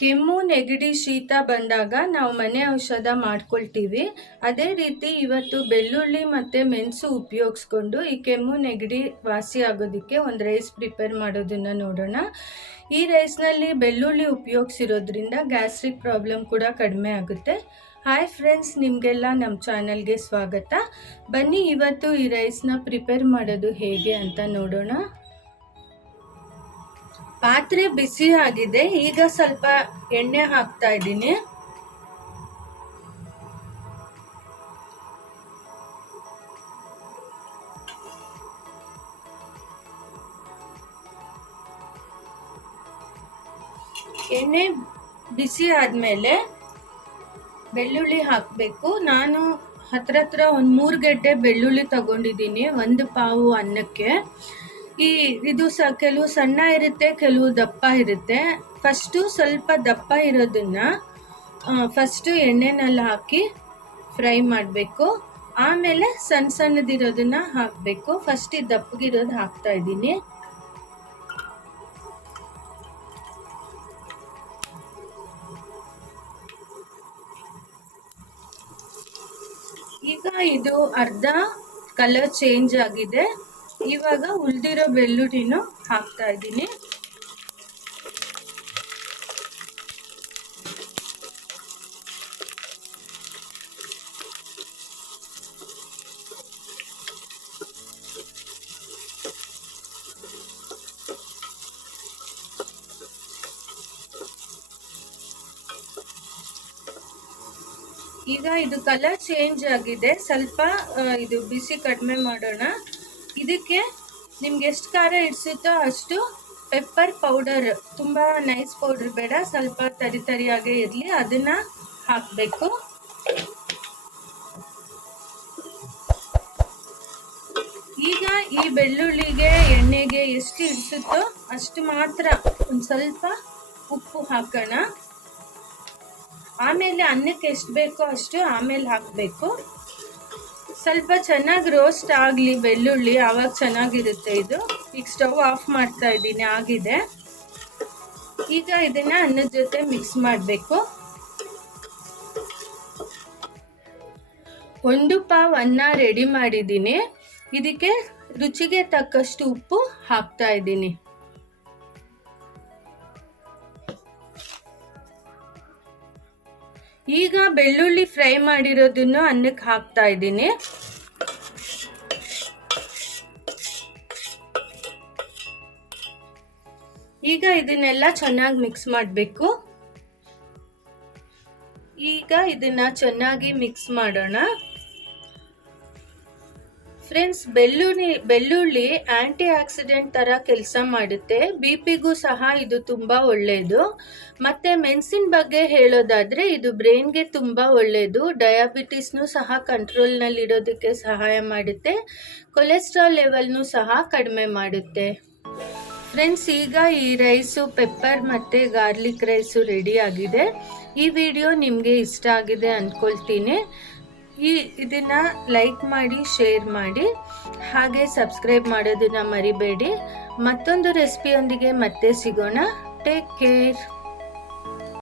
ಕೆಮ್ಮು ನೆಗಡಿ ಶೀತ ಬಂದಾಗ ನಾವು ಮನೆ ಔಷಧ ಮಾಡ್ಕೊಳ್ತೀವಿ. ಅದೇ ರೀತಿ ಇವತ್ತು ಬೆಳ್ಳುಳ್ಳಿ ಮತ್ತು ಮೆಣಸು ಉಪಯೋಗಿಸ್ಕೊಂಡು ಈ ಕೆಮ್ಮು ನೆಗಡಿ ವಾಸಿ ಆಗೋದಕ್ಕೆ ಒಂದು ರೈಸ್ ಪ್ರಿಪೇರ್ ಮಾಡೋದನ್ನು ನೋಡೋಣ. ಈ ರೈಸ್ನಲ್ಲಿ ಬೆಳ್ಳುಳ್ಳಿ ಉಪಯೋಗಿಸಿರೋದ್ರಿಂದ ಗ್ಯಾಸ್ಟ್ರಿಕ್ ಪ್ರಾಬ್ಲಮ್ ಕೂಡ ಕಡಿಮೆ ಆಗುತ್ತೆ. ಹಾಯ್ ಫ್ರೆಂಡ್ಸ್, ನಿಮಗೆಲ್ಲ ನಮ್ಮ ಚಾನಲ್ಗೆ ಸ್ವಾಗತ. ಬನ್ನಿ ಇವತ್ತು ಈ ರೈಸ್ನ ಪ್ರಿಪೇರ್ ಮಾಡೋದು ಹೇಗೆ ಅಂತ ನೋಡೋಣ. ಪಾತ್ರೆ ಬಿಸಿ ಆಗಿದೆ. ಈಗ ಸ್ವಲ್ಪ ಎಣ್ಣೆ ಹಾಕ್ತಾ ಇದ್ದೀನಿ. ಎಣ್ಣೆ ಬಿಸಿ ಆದಮೇಲೆ ಬೆಳ್ಳುಳ್ಳಿ ಹಾಕಬೇಕು. ನಾನು ಹತ್ರ ಒಂದು 3 ಗೆಡ್ಡೆ ಬೆಳ್ಳುಳ್ಳಿ ತಗೊಂಡಿದ್ದೀನಿ, 1 ಪಾವು ಅನ್ನಕ್ಕೆ. ಇದು ಕೆಲವು ಸಣ್ಣ ಇರುತ್ತೆ, ಕೆಲವು ದಪ್ಪ ಇರುತ್ತೆ. ಫಸ್ಟು ಸ್ವಲ್ಪ ದಪ್ಪ ಇರೋದನ್ನು ಫಸ್ಟು ಎಣ್ಣೆನಲ್ಲಿ ಹಾಕಿ ಫ್ರೈ ಮಾಡಬೇಕು. ಆಮೇಲೆ ಸಣ್ಣದಿರೋದನ್ನು ಹಾಕಬೇಕು. ಫಸ್ಟ್ ಈ ದಪ್ಪಗಿರೋದು ಹಾಕ್ತಾ ಇದ್ದೀನಿ. ಈಗ ಇದು ಅರ್ಧ ಕಲರ್ ಚೇಂಜ್ ಆಗಿದೆ. ಇವಾಗ ಉಳಿದಿರೋ ಬೆಳ್ಳುಳ್ಳಿನೂ ಹಾಕ್ತಾ ಇದ್ದೀನಿ. ಈಗ ಇದು ಕಲರ್ ಚೇಂಜ್ ಆಗಿದೆ. ಸ್ವಲ್ಪ ಇದು ಬಿಸಿ ಕಡಿಮೆ ಮಾಡೋಣ. ಇದಕ್ಕೆ ನಿಮ್ಗೆ ಎಷ್ಟು ಖಾರ ಇಡಿಸುತ್ತೋ ಅಷ್ಟು ಪೆಪ್ಪರ್ ಪೌಡರ್, ತುಂಬ ನೈಸ್ ಪೌಡರ್ ಬೇಡ, ಸ್ವಲ್ಪ ತರಿಯಾಗೇ ಇರಲಿ, ಅದನ್ನು ಹಾಕಬೇಕು. ಈಗ ಈ ಬೆಳ್ಳುಳ್ಳಿಗೆ ಎಣ್ಣೆಗೆ ಎಷ್ಟು ಇಡಿಸುತ್ತೋ ಅಷ್ಟು ಮಾತ್ರ ಒಂದು ಸ್ವಲ್ಪ ಉಪ್ಪು ಹಾಕೋಣ. ಆಮೇಲೆ ಅನ್ನಕ್ಕೆ ಎಷ್ಟು ಬೇಕೋ ಅಷ್ಟು ಆಮೇಲೆ ಹಾಕಬೇಕು. ಸ್ವಲ್ಪ ಚೆನ್ನಾಗಿ ರೋಸ್ಟ್ ಆಗಲಿ ಬೆಳ್ಳುಳ್ಳಿ, ಆವಾಗ ಚೆನ್ನಾಗಿರುತ್ತೆ ಇದು. ಈಗ ಸ್ಟವ್ ಆಫ್ ಮಾಡ್ತಾ ಇದ್ದೀನಿ, ಆಗಿದೆ. ಈಗ ಇದನ್ನು ಅನ್ನದ ಜೊತೆ ಮಿಕ್ಸ್ ಮಾಡಬೇಕು. 1 ಪಾವ್ ಅನ್ನ ರೆಡಿ ಮಾಡಿದ್ದೀನಿ. ಇದಕ್ಕೆ ರುಚಿಗೆ ತಕ್ಕಷ್ಟು ಉಪ್ಪು ಹಾಕ್ತಾ ಇದ್ದೀನಿ. ಈಗ ಬೆಳ್ಳುಳ್ಳಿ ಫ್ರೈ ಮಾಡಿರೋದನ್ನು ಅನ್ನಕ್ಕೆ ಹಾಕ್ತಾ ಇದ್ದೀನಿ. ಈಗ ಇದನ್ನೆಲ್ಲ ಚೆನ್ನಾಗಿ ಮಿಕ್ಸ್ ಮಾಡಬೇಕು. ಈಗ ಇದನ್ನ ಚೆನ್ನಾಗಿ ಮಿಕ್ಸ್ ಮಾಡೋಣ. ಫ್ರೆಂಡ್ಸ್, ಬೆಳ್ಳುಳ್ಳಿ ಆಂಟಿ ಆಕ್ಸಿಡೆಂಟ್ ಥರ ಕೆಲಸ ಮಾಡುತ್ತೆ. BP-ಗೂ ಸಹ ಇದು ತುಂಬ ಒಳ್ಳೆಯದು. ಮತ್ತು ಮೆಣಸಿನ ಬಗ್ಗೆ ಹೇಳೋದಾದರೆ ಇದು ಬ್ರೈನ್ಗೆ ತುಂಬ ಒಳ್ಳೆಯದು. ಡಯಾಬಿಟಿಸ್ನೂ ಸಹ ಕಂಟ್ರೋಲ್ನಲ್ಲಿಡೋದಕ್ಕೆ ಸಹಾಯ ಮಾಡುತ್ತೆ. ಕೊಲೆಸ್ಟ್ರಾಲ್ ಲೆವೆಲ್ನೂ ಸಹ ಕಡಿಮೆ ಮಾಡುತ್ತೆ. ಫ್ರೆಂಡ್ಸ್, ಈಗ ಈ ರೈಸು ಪೆಪ್ಪರ್ ಮತ್ತು ಗಾರ್ಲಿಕ್ ರೈಸು ರೆಡಿ ಆಗಿದೆ. ಈ ವಿಡಿಯೋ ನಿಮಗೆ ಇಷ್ಟ ಆಗಿದೆ ಅಂದ್ಕೊಳ್ತೀನಿ. ಇದನ್ನು ಲೈಕ್ ಮಾಡಿ, ಶೇರ್ ಮಾಡಿ, ಹಾಗೆ ಸಬ್ಸ್ಕ್ರೈಬ್ ಮಾಡೋದನ್ನು ಮರಿಬೇಡಿ. ಮತ್ತೊಂದು ರೆಸಿಪಿಯೊಂದಿಗೆ ಮತ್ತೆ ಸಿಗೋಣ. Take care.